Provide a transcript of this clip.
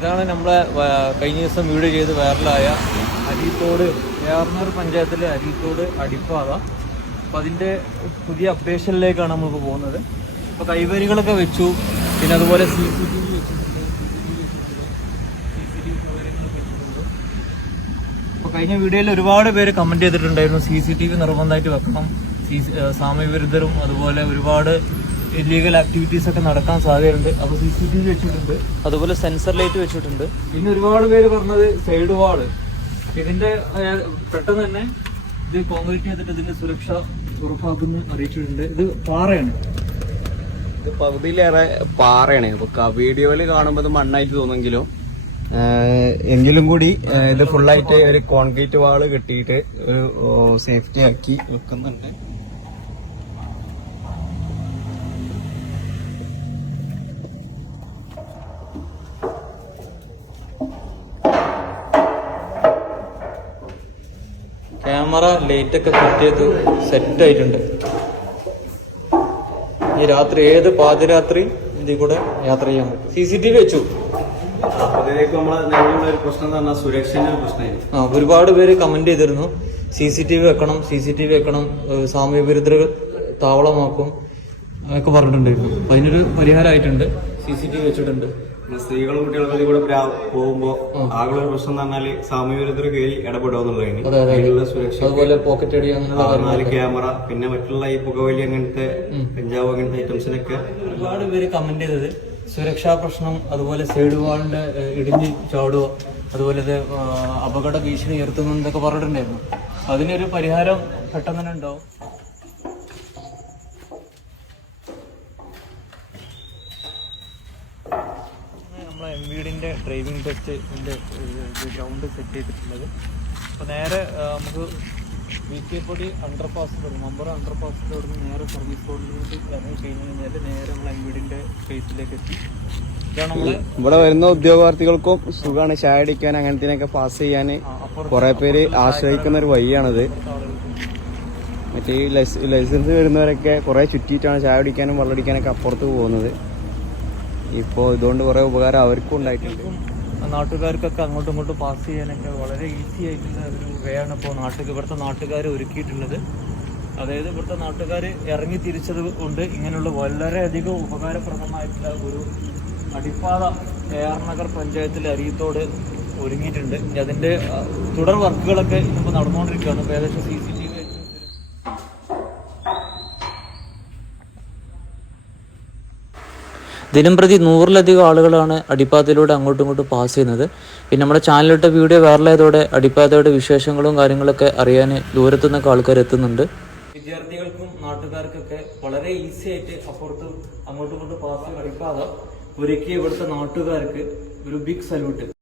ഇതാണ് നമ്മളെ കഴിഞ്ഞ ദിവസം വീഡിയോ ചെയ്ത് വൈറലായ അരീത്തോട് ഏർന്നൂർ പഞ്ചായത്തിലെ അരീത്തോട് അടിപ്പാത. അപ്പം അതിന്റെ പുതിയ അപ്ഡേഷനിലേക്കാണ് നമ്മളിപ്പോൾ പോകുന്നത്. അപ്പോൾ കൈവരികളൊക്കെ വെച്ചു. പിന്നെ അതുപോലെ സി സി ടി വി അപ്പോൾ കഴിഞ്ഞ വീഡിയോയിൽ ഒരുപാട് പേര് കമന്റ് ചെയ്തിട്ടുണ്ടായിരുന്നു. സി സി ടി വി നിർബന്ധമായിട്ട് വെക്കണം. സി സാമ്യവിരുദ്ധരും അതുപോലെ ഒരുപാട് ഇല്ലീഗൽ ആക്ടിവിറ്റീസ് ഒക്കെ നടക്കാൻ സാധ്യതയുണ്ട്. അപ്പൊ സി സി ടി വി വെച്ചിട്ടുണ്ട്. അതുപോലെ സെൻസർ ലൈറ്റ് വെച്ചിട്ടുണ്ട്. പിന്നെ ഒരുപാട് പേര് പറഞ്ഞത് സൈഡ് വാൾ ഇതിന്റെ പെട്ടെന്ന് തന്നെ ഇത് കോൺക്രീറ്റ് ചെയ്തിട്ട് ഇതിന്റെ സുരക്ഷ ഉറപ്പാക്കുന്നു അറിയിച്ചിട്ടുണ്ട്. ഇത് പാറയാണ്. ഇത് പകുതിയിലേറെ പാറയാണ്. ഇപ്പൊ വീഡിയോയിൽ കാണുമ്പോൾ ഇത് മണ്ണായിട്ട് തോന്നുമെങ്കിലും എങ്കിലും കൂടി ഇത് ഫുള്ളായിട്ട് ഒരു കോൺക്രീറ്റ് വാൾ കെട്ടിയിട്ട് ഒരു സേഫ്റ്റി ആക്കി വെക്കുന്നുണ്ട്. ക്യാമറ ലൈറ്റ് ഒക്കെ ഫിറ്റ് ചെയ്ത് സെറ്റ് ആയിട്ടുണ്ട്. ഈ രാത്രി ഏത് പാതിരാത്രി ഇതിൽ കൂടെ യാത്ര ചെയ്യാൻ പറ്റും? സി സി ടി വി വെച്ചു. ആ ഒരുപാട് പേര് കമന്റ് ചെയ്തിരുന്നു. സി സി ടി വി വെക്കണം സി സി ടി വി വെക്കണം സാമൂഹ്യ വിരുദ്ധ താവളമാക്കും ഒക്കെ പറഞ്ഞിട്ടുണ്ടായിരുന്നു. അപ്പൊ അതിനൊരു പരിഹാരമായിട്ടുണ്ട്. സി സി ടി വി വെച്ചിട്ടുണ്ട്. സ്ത്രീകളും കുട്ടികളും കൂടെ പ്രാ- പോകുമ്പോ ആകെ ഒരു പ്രശ്നം എന്ന് പറഞ്ഞാൽ സാമൂഹ്യ വിരുദ്ധർ കയറി ഇടപെടുക സുരക്ഷ അതുപോലെ പോക്കറ്റ് അടി നാല് ക്യാമറ പിന്നെ മറ്റുള്ള ഈ പുകവലി അങ്ങനത്തെ കഞ്ചാവ് അങ്ങനത്തെ ഐറ്റംസിനൊക്കെ ഒരുപാട് പേര് കമന്റ് ചെയ്തത് സുരക്ഷാ പ്രശ്നം അതുപോലെ സൈഡ് വാളിന്റെ ഇടിഞ്ഞ് ചാടുക അതുപോലെ അപകട ഭീഷണി ഉയർത്തുന്നു എന്നൊക്കെ പറഞ്ഞിട്ടുണ്ടായിരുന്നു. അതിനൊരു പരിഹാരം പെട്ടെന്ന് തന്നെ ഉണ്ടാവും. നമ്മളെ എം വീടിന്റെ ഡ്രൈവിംഗ് ടെസ്റ്റിന്റെ ഗ്രൗണ്ട് സെറ്റ് ചെയ്തിട്ടുള്ളത്. അപ്പോൾ നേരെ നമുക്ക് വി കെ പൊടി അണ്ടർ പാസ് തുടങ്ങും നമ്പർ അണ്ടർ പാസ് തുടങ്ങി നേരെ സർവീസ് റോഡിലേക്ക് ഇറങ്ങി കഴിഞ്ഞ് കഴിഞ്ഞാൽ നേരെ നമ്മൾ എം വീടിന്റെ ഫേസിലേക്ക് എത്തി. ഇവിടെ വരുന്ന ഉദ്യോഗാർത്ഥികൾക്കും സുഖമാണ് ചായ അടിക്കാൻ അങ്ങനത്തേനൊക്കെ പാസ് ചെയ്യാൻ കുറെ പേര് ആശ്രയിക്കുന്ന ഒരു വഴിയാണത്. മറ്റേ ഈ ലൈസൻസ് വരുന്നവരൊക്കെ കുറെ ചുറ്റിയിട്ടാണ് ചായ അടിക്കാനും വെള്ളം അടിക്കാനൊക്കെ അപ്പുറത്ത് പോകുന്നത്. ഇപ്പോൾ ഇതുകൊണ്ട് കുറെ ഉപകാരം അവർക്കും ഉണ്ടായിട്ടുണ്ട്. നാട്ടുകാർക്കൊക്കെ അങ്ങോട്ടും ഇങ്ങോട്ടും പാസ് ചെയ്യാനൊക്കെ വളരെ ഈസി ആയിട്ടുള്ള ഒരു വേ ആണ് ഇപ്പോൾ നാട്ടുകാർ ഇവിടുത്തെ നാട്ടുകാർ ഒരുക്കിയിട്ടുള്ളത്. അതായത് ഇവിടുത്തെ നാട്ടുകാർ ഇറങ്ങി തിരിച്ചത് കൊണ്ട് ഇങ്ങനെയുള്ള വളരെയധികം ഉപകാരപ്രദമായിട്ടുള്ള ഒരു അടിപ്പാത എ ആർ നഗർ പഞ്ചായത്തിലെ അരിയത്തോട് ഒരുങ്ങിയിട്ടുണ്ട്. അതിന്റെ തുടർ വർക്കുകളൊക്കെ ഇന്നിപ്പോൾ നടന്നുകൊണ്ടിരിക്കുകയാണ്. ഏകദേശം സി സി ടി വി ദിനം പ്രതി നൂറിലധികം ആളുകളാണ് അടിപ്പാതയിലൂടെ അങ്ങോട്ടും ഇങ്ങോട്ടും പാസ് ചെയ്യുന്നത്. പിന്നെ നമ്മുടെ ചാനലിട്ട വീഡിയോ വൈറലായതോടെ അടിപ്പാതയുടെ വിശേഷങ്ങളും കാര്യങ്ങളൊക്കെ അറിയാൻ ദൂരത്തു നിന്നൊക്കെ ആൾക്കാർ എത്തുന്നുണ്ട്. വിദ്യാർത്ഥികൾക്കും നാട്ടുകാർക്കൊക്കെ വളരെ ഈസി ആയിട്ട് അപ്പുറത്ത് അങ്ങോട്ടും ഇങ്ങോട്ടും പാസ് അടിപ്പാത ഒരുക്കിയ ഇവിടുത്തെ നാട്ടുകാർക്ക് ഒരു ബിഗ് സല്യൂട്ട്